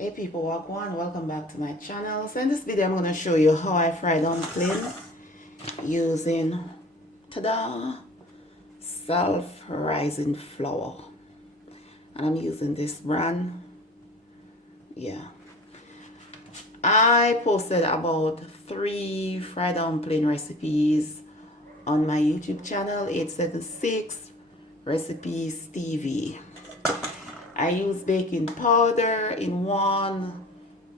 Hey people, welcome back to my channel. So in this video I'm going to show you how I fry dumpling using ta-da, self-rising flour. And I'm using this brand. Yeah, I posted about 3 fried dumpling recipes on my YouTube channel, 876Recipes TV. I use baking powder in one,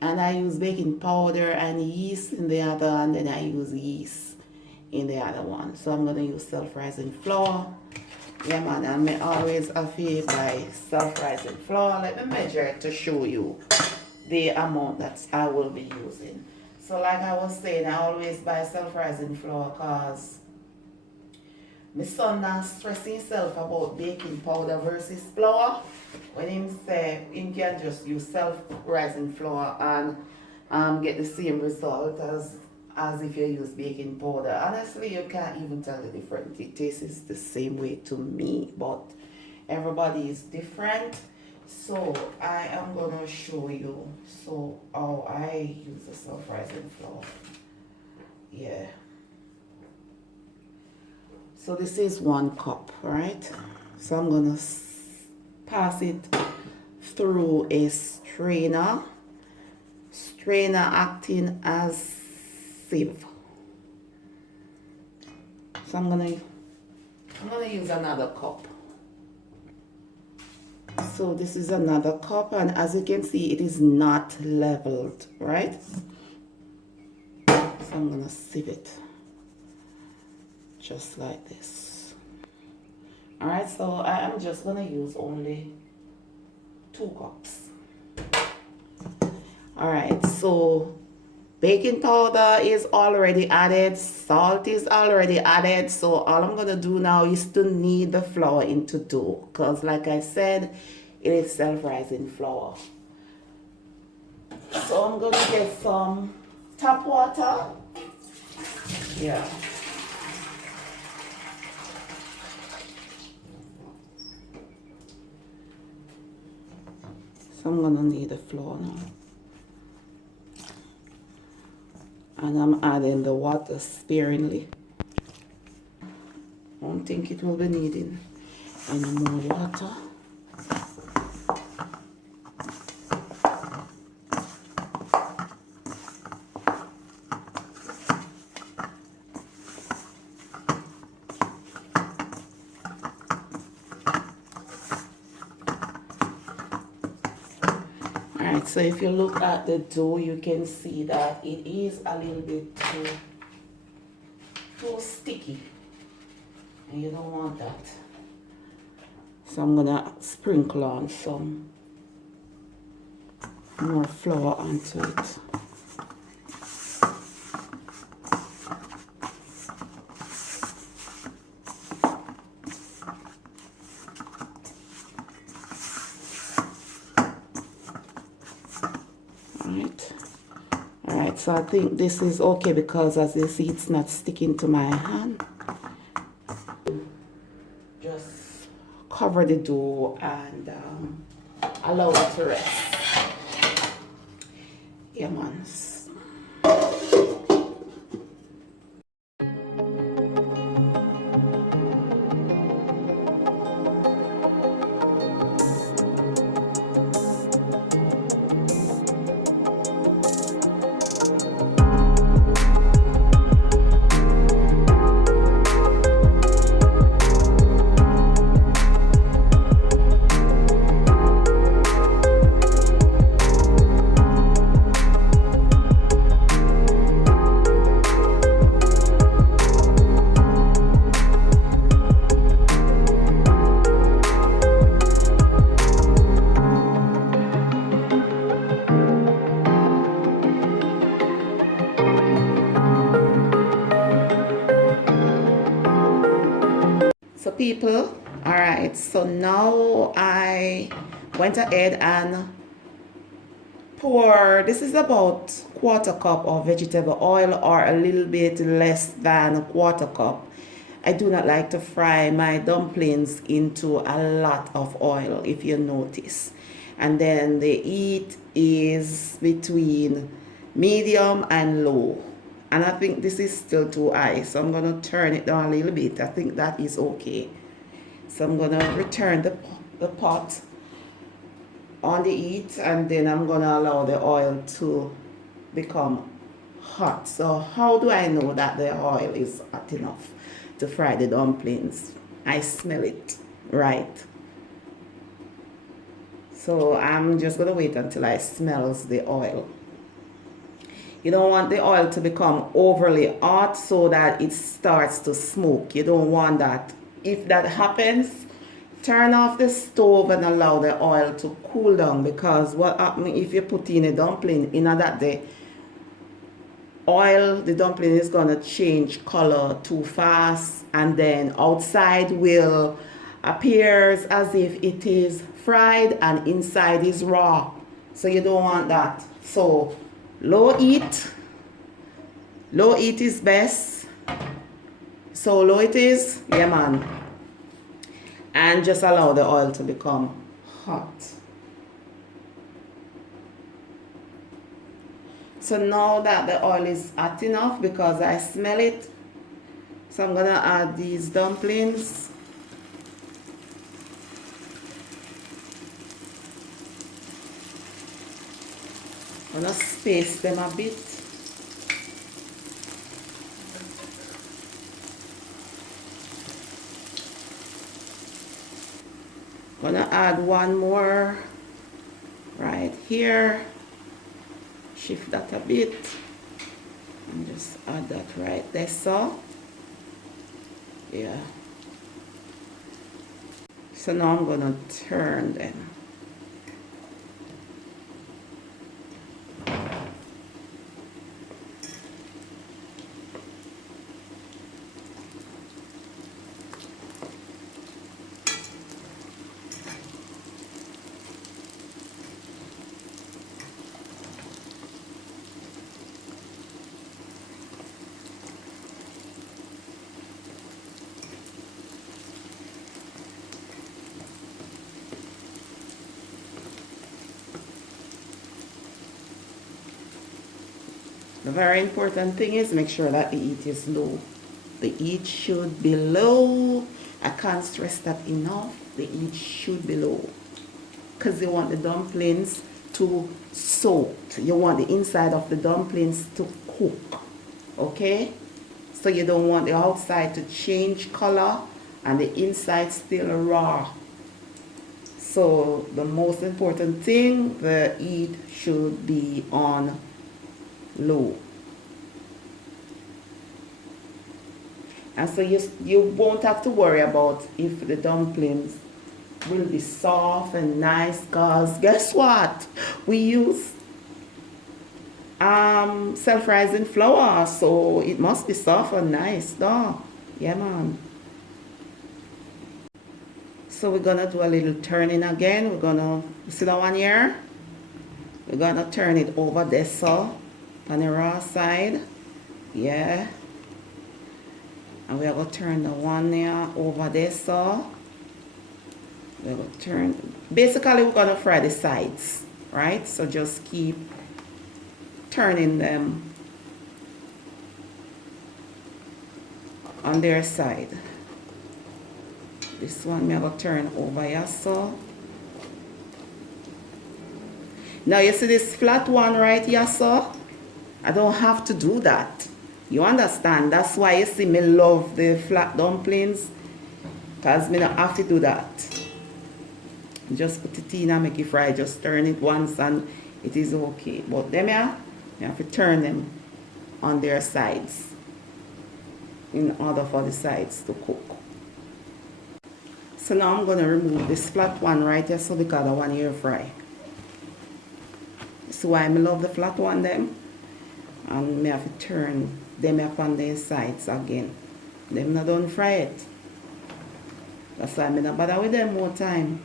and I use baking powder and yeast in the other, and then I use yeast in the other one. So I'm gonna use self-rising flour. Yeah man, I may always affiliate by self-rising flour. Let me measure it to show you the amount that I will be using. So like I was saying, I always buy self-rising flour because my son now stressing himself about baking powder versus flour. When him say him can just use self-rising flour and get the same result as if you use baking powder. Honestly, you can't even tell the difference. It tastes the same way to me, but everybody is different. So I am gonna show you how I use the self-rising flour. Yeah. So this is 1 cup, right? So I'm gonna pass it through a strainer acting as sieve. So I'm gonna use another cup. So this is another cup, and as you can see, it is not leveled, right? So I'm gonna sieve it just like this. All right, so I am just gonna use only 2 cups. All right, so baking powder is already added, salt is already added, so all I'm gonna do now is to knead the flour into dough, because like I said, it is self-rising flour. So I'm gonna get some tap water. Yeah. So I'm gonna knead the flour now. And I'm adding the water sparingly. I don't think it will be needing any more water. Alright, so if you look at the dough, you can see that it is a little bit too sticky, and you don't want that. So I'm gonna sprinkle on some more flour onto it. Alright, so I think this is okay because as you see, it's not sticking to my hand. Just cover the dough and allow it to rest. Yeah, man. So people, all right, so now I went ahead and this is about 1/4 cup of vegetable oil, or a little bit less than 1/4 cup. I do not like to fry my dumplings into a lot of oil, if you notice. And then the heat is between medium and low. And I think this is still too high, so I'm going to turn it down a little bit. I think that is okay. So I'm going to return the pot on the heat, and then I'm going to allow the oil to become hot. So how do I know that the oil is hot enough to fry the dumplings? I smell it, right? So I'm just going to wait until I smells the oil. You don't want the oil to become overly hot so that it starts to smoke. You don't want that. If that happens, turn off the stove and allow the oil to cool down, because what happens if you put in a dumpling in that day, the dumpling is going to change color too fast, and then outside will appears as if it is fried and inside is raw. So you don't want that. So low heat is best. So low it is, yeah man, and just allow the oil to become hot. So now that the oil is hot enough, because I smell it, so I'm gonna add these dumplings. I'm gonna space them a bit. I'm gonna add one more right here. Shift that a bit and just add that right there. So yeah, so now I'm gonna turn them. The very important thing is make sure that the heat is low. The heat should be low. I can't stress that enough. The heat should be low, because you want the dumplings to soak. You want the inside of the dumplings to cook. Okay? So you don't want the outside to change color and the inside still raw. So the most important thing, the heat should be on low. And so you won't have to worry about if the dumplings will be soft and nice, because guess what? We use self-rising flour, so it must be soft and nice, no? Yeah, man. So we're gonna do a little turning again. We're gonna, see that one here? We're gonna turn it over this, so on the raw side, yeah. And we're gonna turn the one there over this, so we're gonna turn. Basically, we're gonna fry the sides, right? So just keep turning them on their side. This one I'm gonna turn over here, so. Now you see this flat one right here, so I don't have to do that. You understand? That's why you see me love the flat dumplings, because me not have to do that. Just put it in and make it fry. Just turn it once and it is okay. But them here, you have to turn them on their sides in order for the sides to cook. So now I'm going to remove this flat one right here, so because I want to fry. So why I love the flat one them, and I have to turn them up on their sides again. Them not done fry it. That's why I'm not bother with them more time.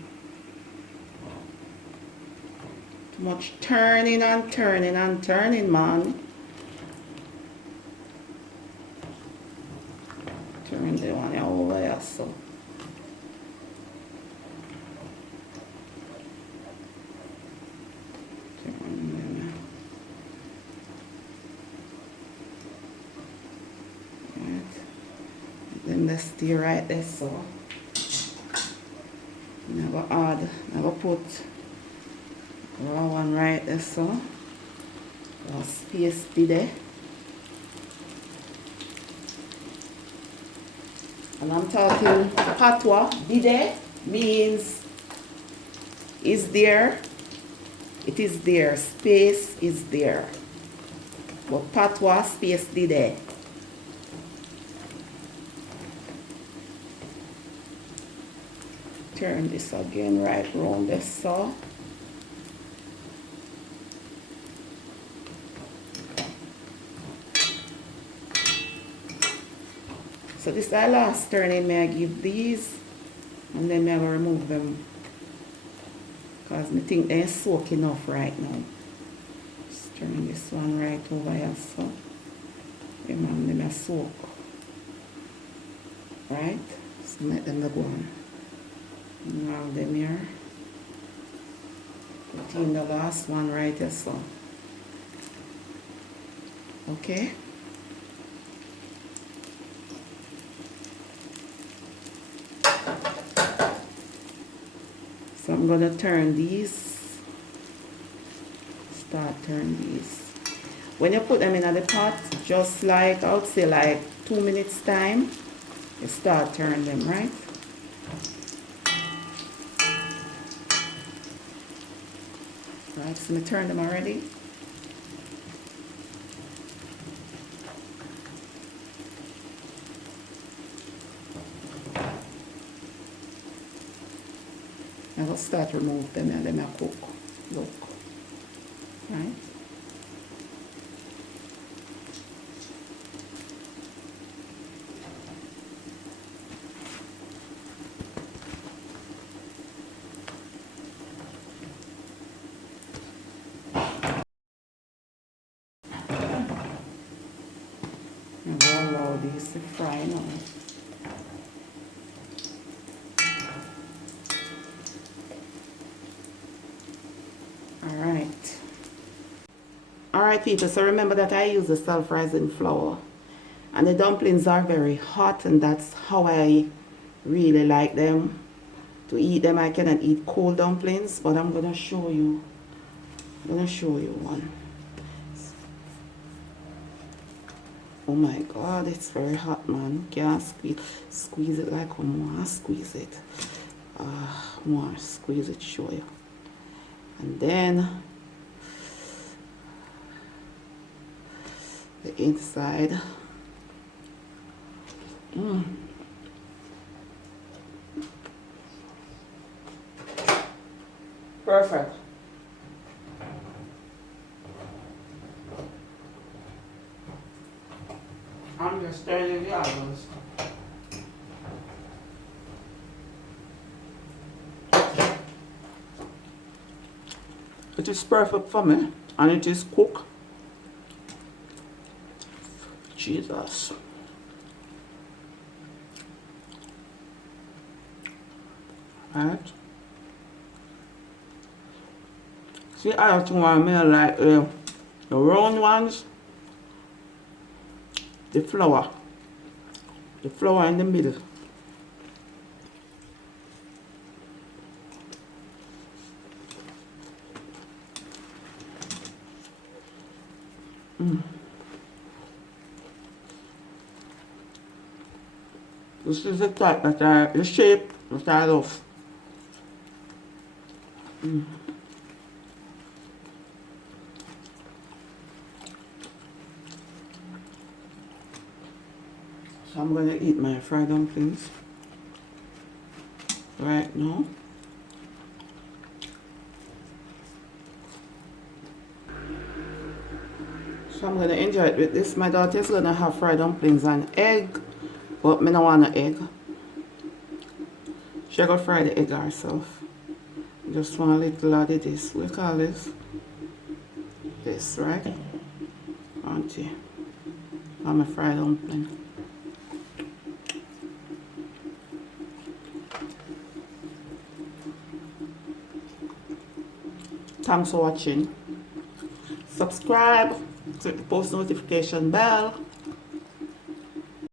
Too much turning and turning and turning, man. Turn the one over here, so. that stay right there. So I'm going to add, I'm going to put raw one right there. So space there. And I'm talking patwa. Dide means is there. It is there. Space is there. But patwa, space dide. Turn this again right round this saw. So this is the last turning. May I give these and then I will remove them because I think they're soak enough right now. Just turn this one right over here so them are soak. Right? So let them go on. Now them here. Put in the last one right here so. Okay. So I'm going to turn these, start turn these. When you put them in the pot, just like, I would say like 2 minutes time, you start turning them, right? Right, so I turn them already. I will start to remove them and then I cook. Look. Right? I'm going to allow these to fry now. Alright people, so remember that I use the self-rising flour and the dumplings are very hot and that's how I really like them. To eat them I cannot eat cold dumplings, but I'm gonna show you one. Oh my god, it's very hot, man. Can't squeeze it like I want to squeeze it. More squeeze it, show you. And then the inside. Perfect. I'm just turning the others. It is perfect for me and it is cooked. Jesus. Right. See, I have to want me like the round ones, the flour in the middle. This is the type that the shape that I love. So I'm going to eat my fried dumplings right now. So I'm going to enjoy it with this. My daughter's going to have fried dumplings and egg, but me don't want an egg. She going to fry the egg herself. Just want a little of this. We call this? This, right? Auntie. I'm a fried dumpling. Thanks for watching. Subscribe, click the post notification bell,